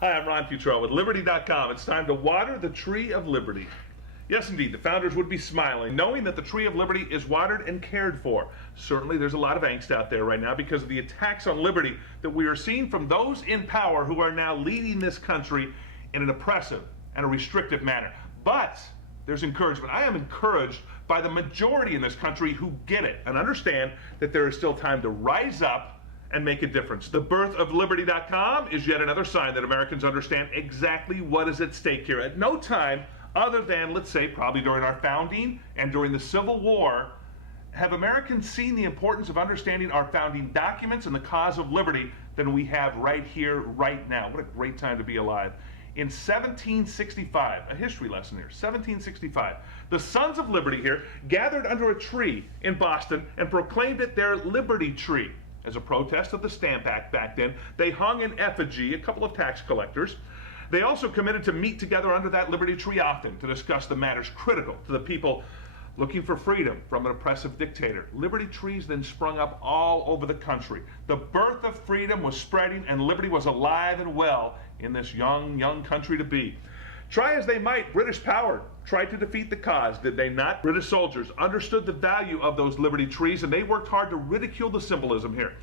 Hi, I'm Ron Futrell with Liberty.com. It's time to water the tree of liberty. Yes, indeed, the founders would be smiling, knowing that the tree of liberty is watered and cared for. Certainly, there's a lot of angst out there right now because of the attacks on liberty that we are seeing from those in power who are now leading this country in an oppressive and a restrictive manner. But there's encouragement. I am encouraged by the majority in this country who get it and understand that there is still time to rise up and make a difference. The birth of Liberty.com is yet another sign that Americans understand exactly what is at stake here. At no time other than, let's say, probably during our founding and during the Civil War, have Americans seen the importance of understanding our founding documents and the cause of liberty than we have right here, right now. What a great time to be alive. In 1765, a history lesson here, 1765, the Sons of Liberty here gathered under a tree in Boston and proclaimed it their Liberty Tree. As a protest of the Stamp Act back then, they hung in effigy a couple of tax collectors. They also committed to meet together under that Liberty Tree often to discuss the matters critical to the people looking for freedom from an oppressive dictator. Liberty trees then sprung up all over the country. The birth of freedom was spreading and liberty was alive and well in this young country to be. Try as they might, British power tried to defeat the cause, did they not? British soldiers understood the value of those liberty trees and they worked hard to ridicule the symbolism here.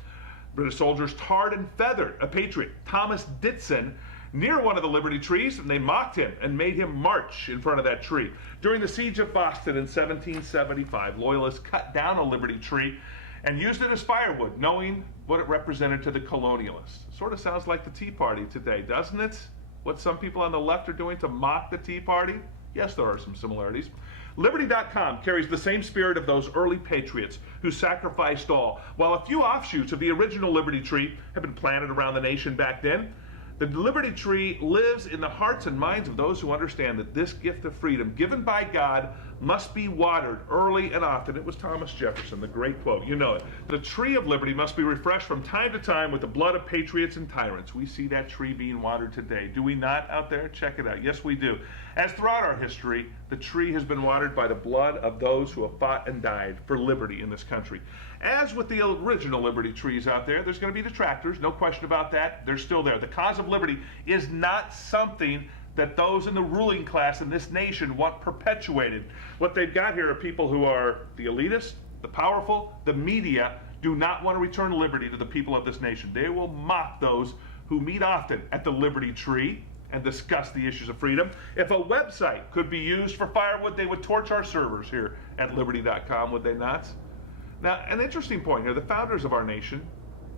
British soldiers tarred and feathered a patriot, Thomas Ditson, near one of the liberty trees, and they mocked him and made him march in front of that tree. During the siege of Boston in 1775, loyalists cut down a liberty tree and used it as firewood, knowing what it represented to the colonialists. Sort of sounds like the Tea Party today, doesn't it? What some people on the left are doing to mock the Tea Party? Yes, there are some similarities. Liberty.com carries the same spirit of those early patriots who sacrificed all. While a few offshoots of the original Liberty Tree have been planted around the nation back then, the Liberty Tree lives in the hearts and minds of those who understand that this gift of freedom given by God must be watered early and often. It was Thomas Jefferson, the great quote. You know it. The tree of liberty must be refreshed from time to time with the blood of patriots and tyrants. We see that tree being watered today. Do we not out there? Check it out. Yes, we do. As throughout our history, the tree has been watered by the blood of those who have fought and died for liberty in this country. As with the original liberty trees out there, there's going to be detractors, no question about that. They're still there. The cause of liberty is not something that those in the ruling class in this nation want perpetuated. What they've got here are people who are the elitists, the powerful, the media, do not want to return liberty to the people of this nation. They will mock those who meet often at the Liberty Tree and discuss the issues of freedom. If a website could be used for firewood, they would torch our servers here at Liberty.com, would they not? Now, an interesting point here, the founders of our nation,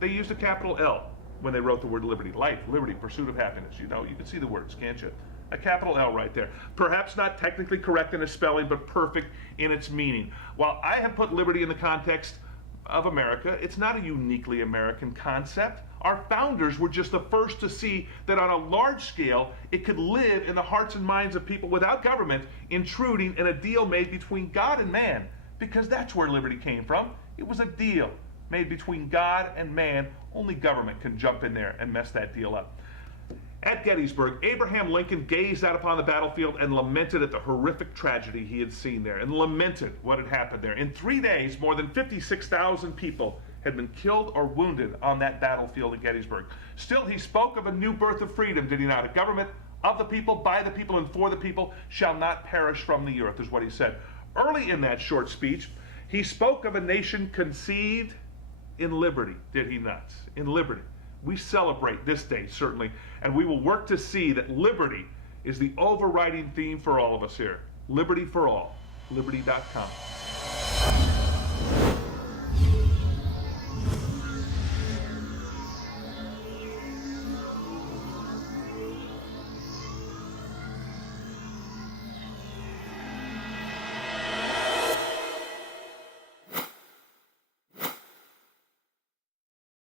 they used a capital L when they wrote the word liberty. Life, liberty, pursuit of happiness. You know, you can see the words, can't you? A capital L right there. Perhaps not technically correct in its spelling, but perfect in its meaning. While I have put liberty in the context of America, it's not a uniquely American concept. Our founders were just the first to see that on a large scale, it could live in the hearts and minds of people without government intruding in a deal made between God and man, because that's where liberty came from. It was a deal made between God and man. Only government can jump in there and mess that deal up. At Gettysburg, Abraham Lincoln gazed out upon the battlefield and lamented at the horrific tragedy he had seen there, and lamented what had happened there. In 3 days, more than 56,000 people had been killed or wounded on that battlefield at Gettysburg. Still, he spoke of a new birth of freedom, did he not? A government of the people, by the people, and for the people shall not perish from the earth, is what he said. Early in that short speech, he spoke of a nation conceived in liberty, did he not? In liberty. We celebrate this day, certainly, and we will work to see that liberty is the overriding theme for all of us here. Liberty for all. Liberty.com.